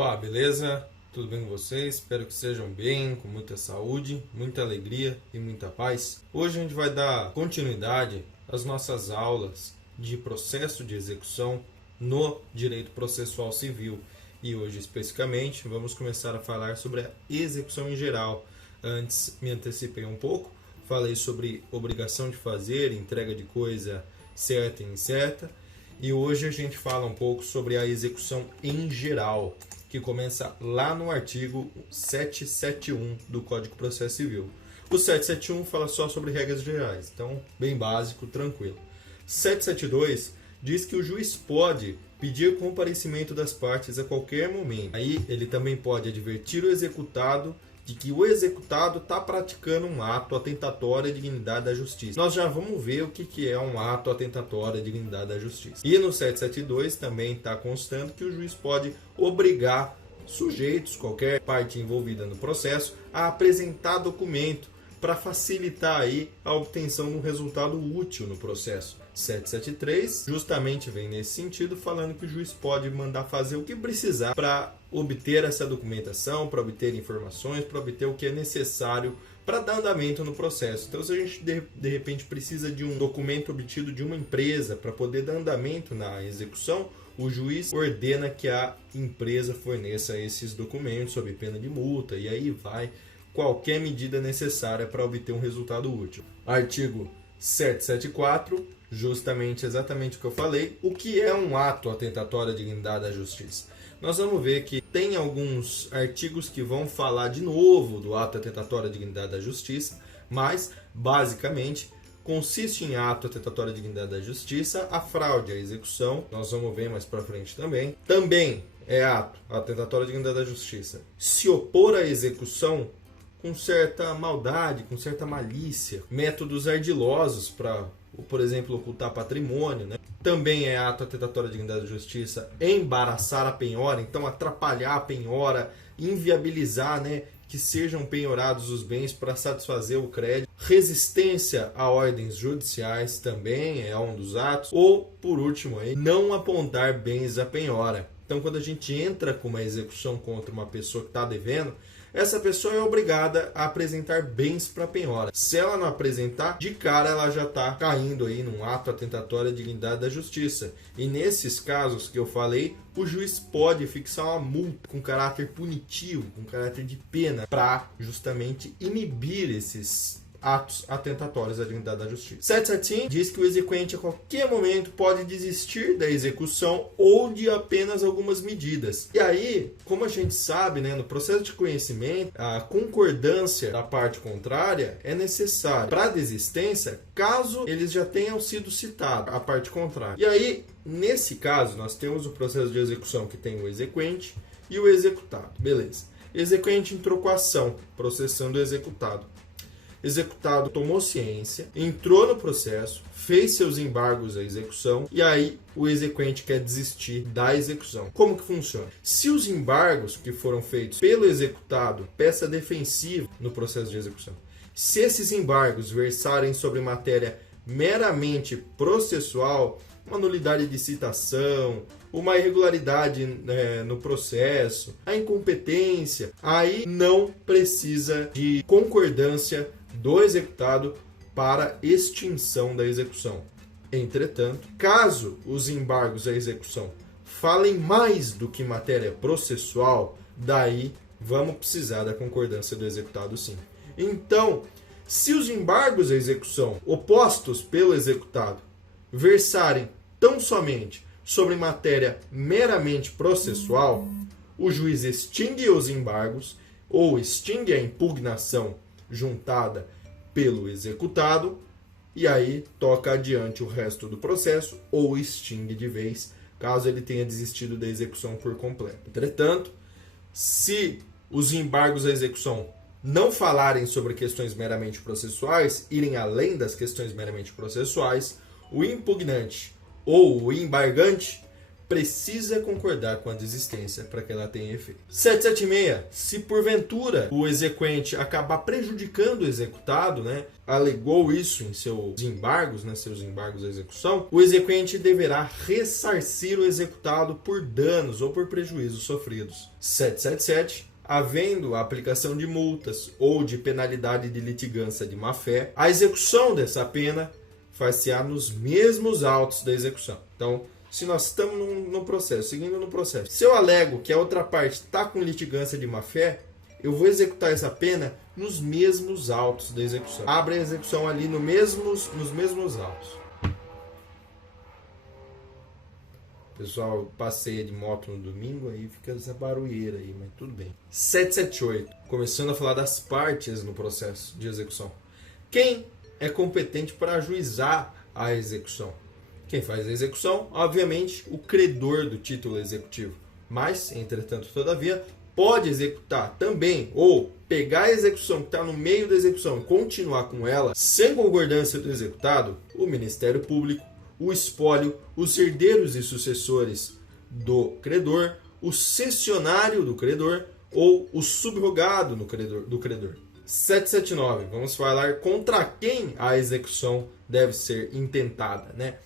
Pá, beleza? Tudo bem com vocês? Espero que estejam bem, com muita saúde, muita alegria e muita paz. Hoje a gente vai dar continuidade às nossas aulas de processo de execução no direito processual civil. E hoje, especificamente, vamos começar a falar sobre a execução em geral. Antes, me antecipei um pouco, falei sobre obrigação de fazer, entrega de coisa certa e incerta. E hoje a gente fala um pouco sobre a execução em geral, que começa lá no artigo 771 do Código de Processo Civil. O 771 fala só sobre regras gerais, então bem básico, tranquilo. 772 diz que o juiz pode pedir comparecimento das partes a qualquer momento. Aí ele também pode advertir o executado de que o executado está praticando um ato atentatório à dignidade da justiça. Nós já vamos ver o que é um ato atentatório à dignidade da justiça. E no 772 também está constando que o juiz pode obrigar sujeitos, qualquer parte envolvida no processo, a apresentar documento para facilitar aí a obtenção de um resultado útil no processo. 773 justamente vem nesse sentido, falando que o juiz pode mandar fazer o que precisar para obter essa documentação, para obter informações, para obter o que é necessário para dar andamento no processo. Então, se a gente de repente precisa de um documento obtido de uma empresa para poder dar andamento na execução, o juiz ordena que a empresa forneça esses documentos sob pena de multa, e aí vai qualquer medida necessária para obter um resultado útil. Artigo 774, justamente exatamente o que eu falei. O que é um ato atentatório à dignidade da justiça? Nós vamos ver que tem alguns artigos que vão falar de novo do ato atentatório à dignidade da justiça, mas basicamente consiste em ato atentatório à dignidade da justiça a fraude à execução. Nós vamos ver mais para frente também. Também é ato atentatório à dignidade da justiça se opor à execução com certa maldade, com certa malícia, métodos ardilosos para, por exemplo, ocultar patrimônio, né? Também é ato atentatório à dignidade da justiça embaraçar a penhora, então atrapalhar a penhora, inviabilizar, né, que sejam penhorados os bens para satisfazer o crédito. Resistência a ordens judiciais também é um dos atos. Ou, por último, aí, não apontar bens à penhora. Então, quando a gente entra com uma execução contra uma pessoa que está devendo, essa pessoa é obrigada a apresentar bens para penhora. Se ela não apresentar, de cara ela já está caindo aí num ato atentatório à dignidade da justiça. E nesses casos que eu falei, o juiz pode fixar uma multa com caráter punitivo, com caráter de pena, para justamente inibir esses atos atentatórios à dignidade da justiça. 775 diz que o exequente a qualquer momento pode desistir da execução ou de apenas algumas medidas. E aí, como a gente sabe, né, no processo de conhecimento, a concordância da parte contrária é necessária para a desistência, caso eles já tenham sido citados, a parte contrária. E aí, nesse caso, nós temos o processo de execução que tem o exequente e o executado. Beleza. Exequente entrou com a ação, processando o executado. Executado tomou ciência, entrou no processo, fez seus embargos à execução e aí o exequente quer desistir da execução. Como que funciona? Se os embargos que foram feitos pelo executado, peça defensiva no processo de execução, se esses embargos versarem sobre matéria meramente processual, uma nulidade de citação, uma irregularidade no processo, a incompetência, aí não precisa de concordância do executado para extinção da execução. Entretanto, caso os embargos à execução falem mais do que matéria processual, daí vamos precisar da concordância do executado sim. Então, se os embargos à execução opostos pelo executado versarem tão somente sobre matéria meramente processual, o juiz extingue os embargos ou extingue a impugnação juntada pelo executado e aí toca adiante o resto do processo ou extingue de vez, caso ele tenha desistido da execução por completo. Entretanto, se os embargos à execução não falarem sobre questões meramente processuais, irem além das questões meramente processuais, o impugnante ou o embargante precisa concordar com a desistência para que ela tenha efeito. 776. Se porventura o exequente acabar prejudicando o executado, né, alegou isso em seus embargos, né, seus embargos à execução, o exequente deverá ressarcir o executado por danos ou por prejuízos sofridos. 777. Havendo a aplicação de multas ou de penalidade de litigância de má-fé, a execução dessa pena far-se-á nos mesmos autos da execução. Então, se nós estamos no processo, seguindo no processo, se eu alego que a outra parte está com litigância de má-fé, eu vou executar essa pena nos mesmos autos da execução. Abre a execução ali nos mesmos autos. Pessoal, passeia de moto no domingo, aí fica essa barulheira aí, mas tudo bem. 778. Começando a falar das partes no processo de execução. Quem é competente para ajuizar a execução? Quem faz a execução, obviamente, o credor do título executivo. Mas, entretanto, todavia, pode executar também, ou pegar a execução que está no meio da execução e continuar com ela, sem concordância do executado, o Ministério Público, o espólio, os herdeiros e sucessores do credor, o cessionário do credor ou o subrogado do credor. 779. Vamos falar contra quem a execução deve ser intentada, né?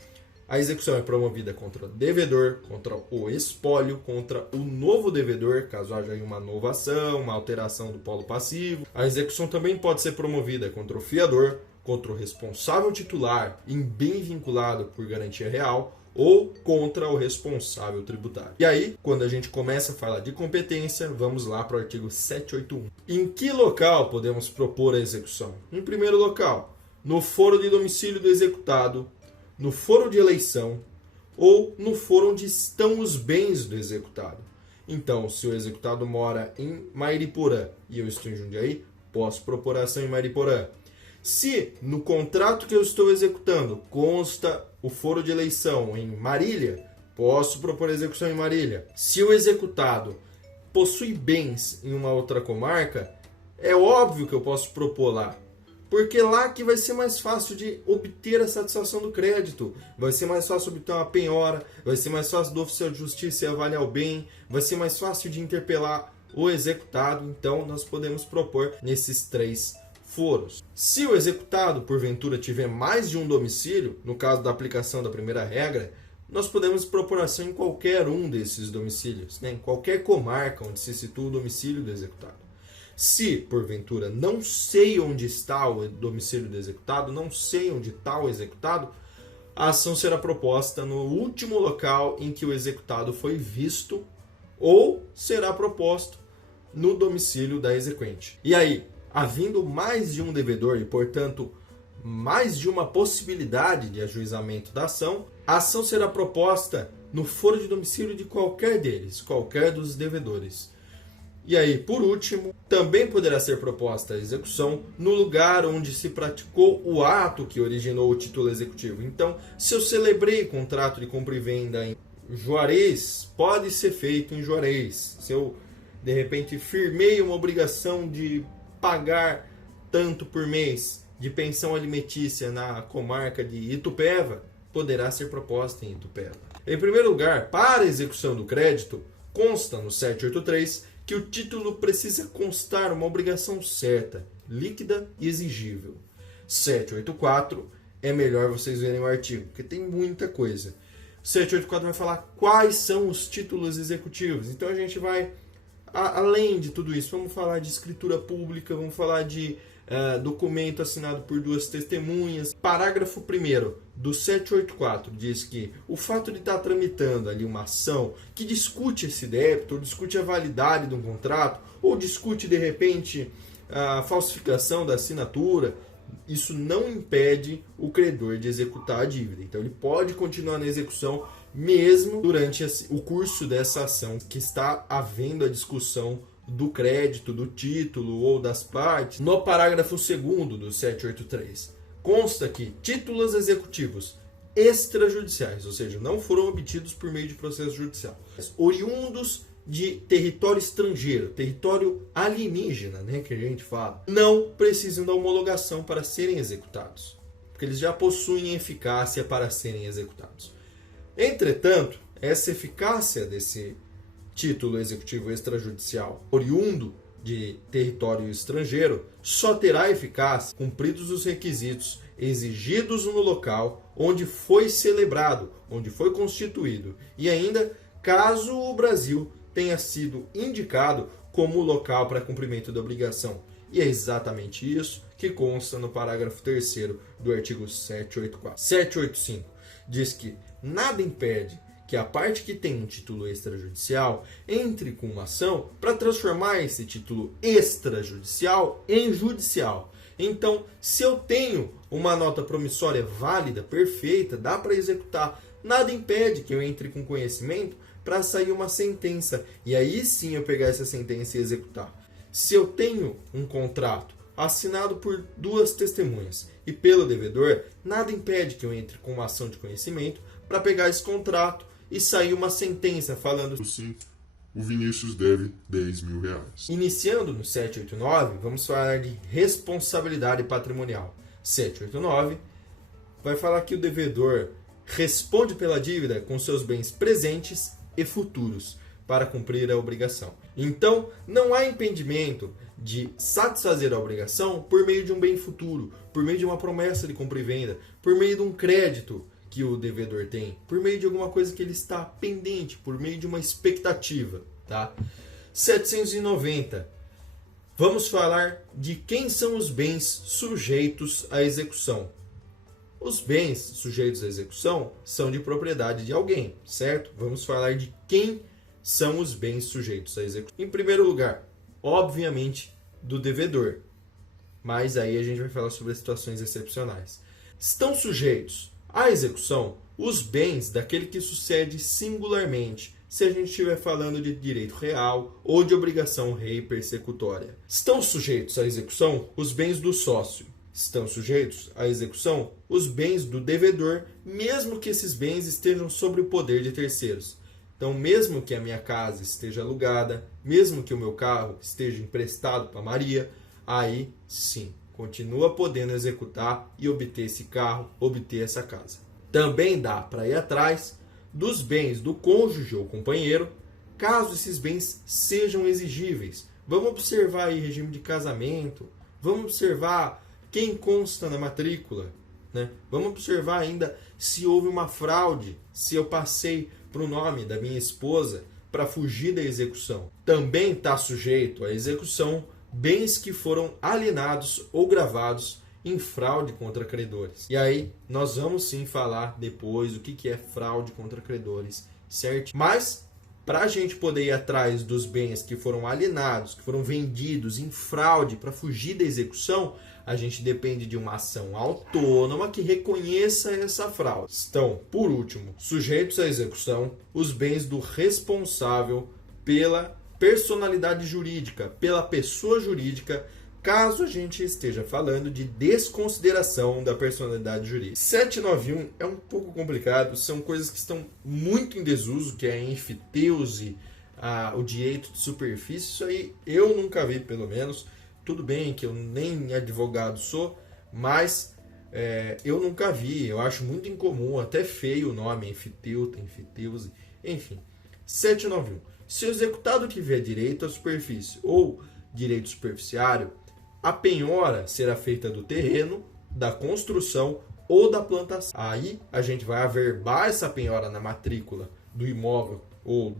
A execução é promovida contra o devedor, contra o espólio, contra o novo devedor, caso haja uma nova ação, uma alteração do polo passivo. A execução também pode ser promovida contra o fiador, contra o responsável titular em bem vinculado por garantia real ou contra o responsável tributário. E aí, quando a gente começa a falar de competência, vamos lá para o artigo 781. Em que local podemos propor a execução? Em primeiro local, no foro de domicílio do executado, no foro de eleição ou no foro onde estão os bens do executado. Então, se o executado mora em Mairiporã e eu estou em Jundiaí, posso propor a ação em Mairiporã. Se no contrato que eu estou executando consta o foro de eleição em Marília, posso propor a execução em Marília. Se o executado possui bens em uma outra comarca, é óbvio que eu posso propor lá. Porque lá que vai ser mais fácil de obter a satisfação do crédito, vai ser mais fácil obter uma penhora, vai ser mais fácil do oficial de justiça avaliar o bem, vai ser mais fácil de interpelar o executado. Então, nós podemos propor nesses três foros. Se o executado, porventura, tiver mais de um domicílio, no caso da aplicação da primeira regra, nós podemos propor ação em qualquer um desses domicílios, né? Em qualquer comarca onde se situa o domicílio do executado. Se, porventura, não sei onde está o domicílio do executado, não sei onde está o executado, a ação será proposta no último local em que o executado foi visto ou será proposto no domicílio da exequente. E aí, havendo mais de um devedor e, portanto, mais de uma possibilidade de ajuizamento da ação, a ação será proposta no foro de domicílio de qualquer deles, qualquer dos devedores. E aí, por último, também poderá ser proposta a execução no lugar onde se praticou o ato que originou o título executivo. Então, se eu celebrei contrato de compra e venda em Juarez, pode ser feito em Juarez. Se eu, de repente, firmei uma obrigação de pagar tanto por mês de pensão alimentícia na comarca de Itupeva, poderá ser proposta em Itupeva. Em primeiro lugar, para a execução do crédito, consta no 783 que o título precisa constar uma obrigação certa, líquida e exigível. 784 é melhor vocês verem o artigo, porque tem muita coisa. O 784 vai falar quais são os títulos executivos. Então a gente vai, além de tudo isso, vamos falar de escritura pública, vamos falar de documento assinado por duas testemunhas. Parágrafo 1º do 784 diz que o fato de estar tramitando ali uma ação que discute esse débito, ou discute a validade de um contrato, ou discute de repente a falsificação da assinatura, isso não impede o credor de executar a dívida. Então ele pode continuar na execução mesmo durante o curso dessa ação que está havendo a discussão do crédito, do título ou das partes. No parágrafo 2º do 783, consta que títulos executivos extrajudiciais, ou seja, não foram obtidos por meio de processo judicial, oriundos de território estrangeiro, território alienígena, né, que a gente fala, não precisam da homologação para serem executados, porque eles já possuem eficácia para serem executados. Entretanto, essa eficácia desse título executivo extrajudicial oriundo de território estrangeiro só terá eficácia cumpridos os requisitos exigidos no local onde foi celebrado, onde foi constituído, e ainda caso o Brasil tenha sido indicado como local para cumprimento da obrigação. E é exatamente isso que consta no parágrafo 3º do artigo 784. 785 diz que nada impede que a parte que tem um título extrajudicial entre com uma ação para transformar esse título extrajudicial em judicial. Então, se eu tenho uma nota promissória válida, perfeita, dá para executar, nada impede que eu entre com conhecimento para sair uma sentença. E aí sim eu pegar essa sentença e executar. Se eu tenho um contrato assinado por duas testemunhas e pelo devedor, nada impede que eu entre com uma ação de conhecimento para pegar esse contrato e sair uma sentença falando assim, o Vinícius deve 10 mil reais. Iniciando no 789, vamos falar de responsabilidade patrimonial. 789 vai falar que o devedor responde pela dívida com seus bens presentes e futuros para cumprir a obrigação. Então, não há impedimento de satisfazer a obrigação por meio de um bem futuro, por meio de uma promessa de compra e venda, por meio de um crédito que o devedor tem, por meio de alguma coisa que ele está pendente, por meio de uma expectativa, tá? 790. Vamos falar de quem são os bens sujeitos à execução. Os bens sujeitos à execução são de propriedade de alguém, certo? Vamos falar de quem são os bens sujeitos à execução. Em primeiro lugar, obviamente, do devedor. Mas aí a gente vai falar sobre as situações excepcionais. Estão sujeitos à execução os bens daquele que sucede singularmente, se a gente estiver falando de direito real ou de obrigação rei persecutória. Estão sujeitos à execução os bens do sócio. Estão sujeitos à execução os bens do devedor, mesmo que esses bens estejam sob o poder de terceiros. Então, mesmo que a minha casa esteja alugada, mesmo que o meu carro esteja emprestado para Maria, aí sim, continua podendo executar e obter esse carro, obter essa casa. Também dá para ir atrás dos bens do cônjuge ou companheiro, caso esses bens sejam exigíveis. Vamos observar aí regime de casamento, vamos observar quem consta na matrícula, né? Vamos observar ainda se houve uma fraude, se eu passei para o nome da minha esposa para fugir da execução. Também está sujeito à execução bens que foram alienados ou gravados em fraude contra credores. E aí nós vamos sim falar depois o que é fraude contra credores, certo? Mas para a gente poder ir atrás dos bens que foram alienados, que foram vendidos em fraude para fugir da execução, a gente depende de uma ação autônoma que reconheça essa fraude. Estão, por último, sujeitos à execução os bens do responsável pela personalidade jurídica, pela pessoa jurídica, caso a gente esteja falando de desconsideração da personalidade jurídica. 791 é um pouco complicado, são coisas que estão muito em desuso, que é a enfiteuse, o direito de superfície. Isso aí eu nunca vi, pelo menos. Tudo bem que eu nem advogado sou, mas eu nunca vi. Eu acho muito incomum, até feio o nome, enfiteuta, enfiteuse, enfim. 791. Se o executado tiver direito à superfície ou direito superficiário, a penhora será feita do terreno, da construção ou da plantação. Aí a gente vai averbar essa penhora na matrícula do imóvel ou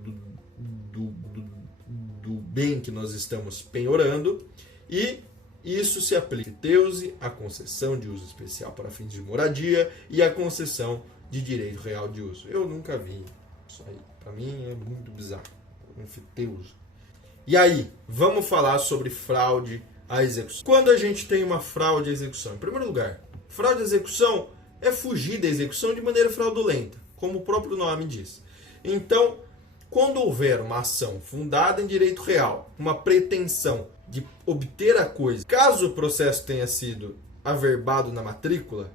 do bem que nós estamos penhorando, e isso se aplica a enfiteuse, a concessão de uso especial para fins de moradia e a concessão de direito real de uso. Eu nunca vi isso aí. Para mim é muito bizarro. Enfiteuse. E aí, vamos falar sobre fraude à execução. Quando a gente tem uma fraude à execução? Em primeiro lugar, fraude à execução é fugir da execução de maneira fraudulenta, como o próprio nome diz. Então, quando houver uma ação fundada em direito real, uma pretensão de obter a coisa, caso o processo tenha sido averbado na matrícula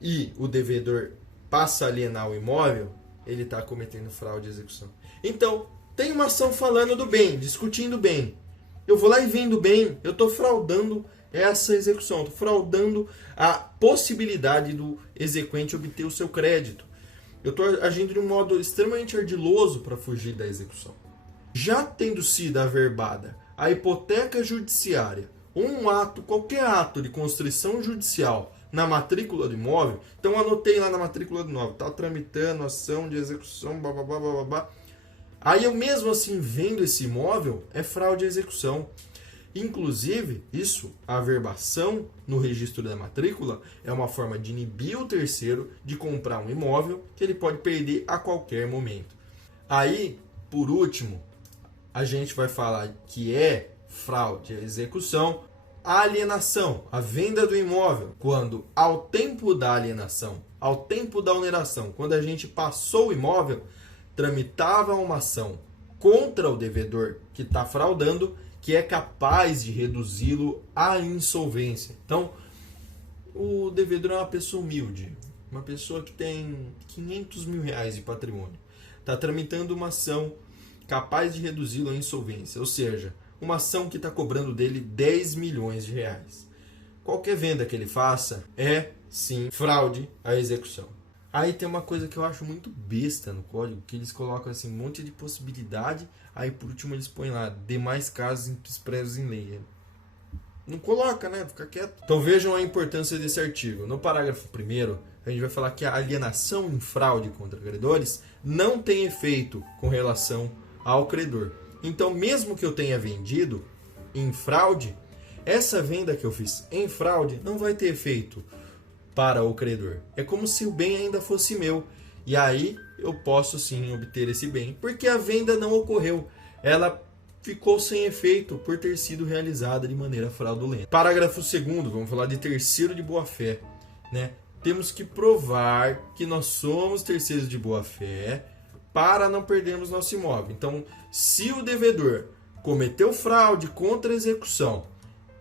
e o devedor passa a alienar o imóvel, ele está cometendo fraude à execução. Então, tem uma ação falando do bem, discutindo o bem. Eu vou lá e vendo o bem, eu estou fraudando essa execução, estou fraudando a possibilidade do exequente obter o seu crédito. Eu estou agindo de um modo extremamente ardiloso para fugir da execução. Já tendo sido averbada a hipoteca judiciária, um ato, qualquer ato de constrição judicial na matrícula do imóvel, então anotei lá na matrícula do imóvel, está tramitando ação de execução, babá. Aí eu mesmo assim vendo esse imóvel, é fraude à execução. Inclusive, a averbação no registro da matrícula é uma forma de inibir o terceiro de comprar um imóvel que ele pode perder a qualquer momento. Aí, por último, a gente vai falar que é fraude à execução a alienação, a venda do imóvel, quando ao tempo da alienação, ao tempo da oneração, quando a gente passou o imóvel, tramitava uma ação contra o devedor que está fraudando, que é capaz de reduzi-lo à insolvência. Então, o devedor é uma pessoa humilde, uma pessoa que tem 500 mil reais de patrimônio. Está tramitando uma ação capaz de reduzi-lo à insolvência, ou seja, uma ação que está cobrando dele 10 milhões de reais. Qualquer venda que ele faça é, sim, fraude à execução. Aí tem uma coisa que eu acho muito besta no código, que eles colocam assim, um monte de possibilidade, aí por último eles põem lá, demais casos expressos em lei. Não coloca, né? Fica quieto. Então vejam a importância desse artigo. No parágrafo 1º, a gente vai falar que a alienação em fraude contra credores não tem efeito com relação ao credor. Então, mesmo que eu tenha vendido em fraude, essa venda que eu fiz em fraude não vai ter efeito para o credor. É como se o bem ainda fosse meu. E aí eu posso sim obter esse bem, porque a venda não ocorreu. Ela ficou sem efeito por ter sido realizada de maneira fraudulenta. Parágrafo 2º, vamos falar de terceiro de boa-fé, né? Temos que provar que nós somos terceiros de boa-fé para não perdermos nosso imóvel. Então, se o devedor cometeu fraude contra a execução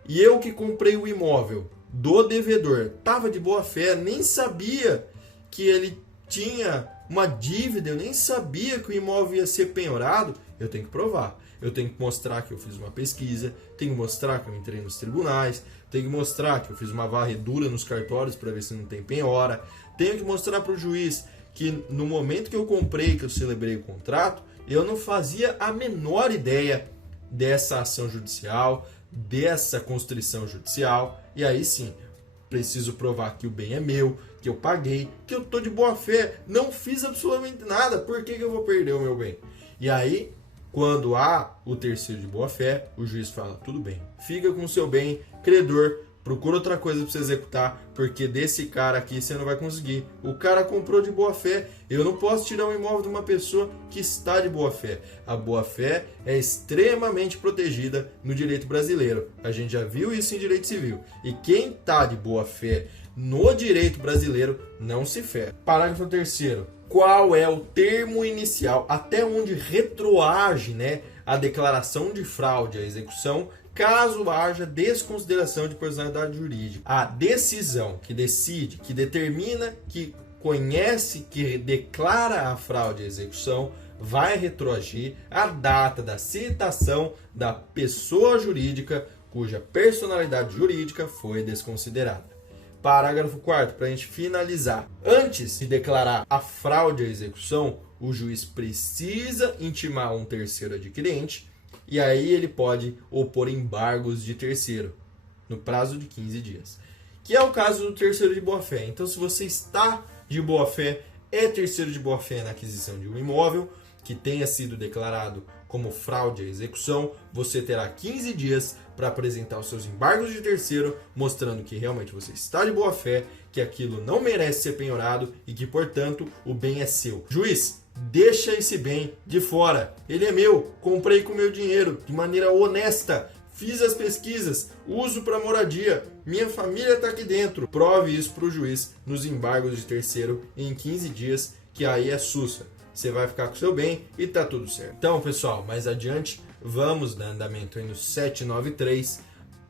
e eu que comprei o imóvel do devedor estava de boa-fé, nem sabia que ele tinha uma dívida, eu nem sabia que o imóvel ia ser penhorado, eu tenho que provar. Eu tenho que mostrar que eu fiz uma pesquisa, tenho que mostrar que eu entrei nos tribunais, tenho que mostrar que eu fiz uma varredura nos cartórios para ver se não tem penhora, tenho que mostrar para o juiz que no momento que eu comprei, que eu celebrei o contrato, eu não fazia a menor ideia dessa ação judicial, dessa constrição judicial, e aí sim, preciso provar que o bem é meu, que eu paguei, que eu estou de boa fé, não fiz absolutamente nada, por que eu vou perder o meu bem? E aí, quando há o terceiro de boa fé, o juiz fala, tudo bem, fica com o seu bem, credor, procura outra coisa para você executar, porque desse cara aqui você não vai conseguir. O cara comprou de boa fé. Eu não posso tirar um imóvel de uma pessoa que está de boa fé. A boa fé é extremamente protegida no direito brasileiro. A gente já viu isso em direito civil. E quem está de boa fé no direito brasileiro não se ferra. Parágrafo 3º. Qual é o termo inicial até onde retroage, né, a declaração de fraude à execução, caso haja desconsideração de personalidade jurídica? A decisão que decide, que determina, que conhece, que declara a fraude à execução, vai retroagir à data da citação da pessoa jurídica cuja personalidade jurídica foi desconsiderada. Parágrafo 4º, para a gente finalizar. Antes de declarar a fraude à execução, o juiz precisa intimar um terceiro adquirente e aí ele pode opor embargos de terceiro no prazo de 15 dias. Que é o caso do terceiro de boa-fé. Então, se você está de boa-fé, é terceiro de boa-fé na aquisição de um imóvel que tenha sido declarado como fraude à execução, você terá 15 dias para apresentar os seus embargos de terceiro, mostrando que realmente você está de boa fé, que aquilo não merece ser penhorado e que, portanto, o bem é seu. Juiz, deixa esse bem de fora. Ele é meu, comprei com meu dinheiro, de maneira honesta, fiz as pesquisas, uso para moradia, minha família está aqui dentro. Prove isso para o juiz nos embargos de terceiro em 15 dias, que aí é sussa. Você vai ficar com o seu bem e tá tudo certo. Então, pessoal, mais adiante, vamos dar andamento aí no 793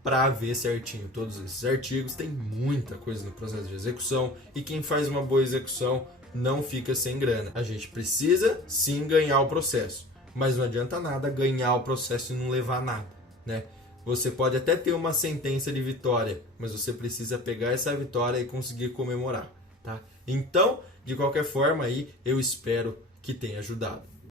para ver certinho todos esses artigos. Tem muita coisa no processo de execução e quem faz uma boa execução não fica sem grana. A gente precisa sim ganhar o processo, mas não adianta nada ganhar o processo e não levar nada, né? Você pode até ter uma sentença de vitória, mas você precisa pegar essa vitória e conseguir comemorar, tá? Então, de qualquer forma aí, eu espero que tenha ajudado.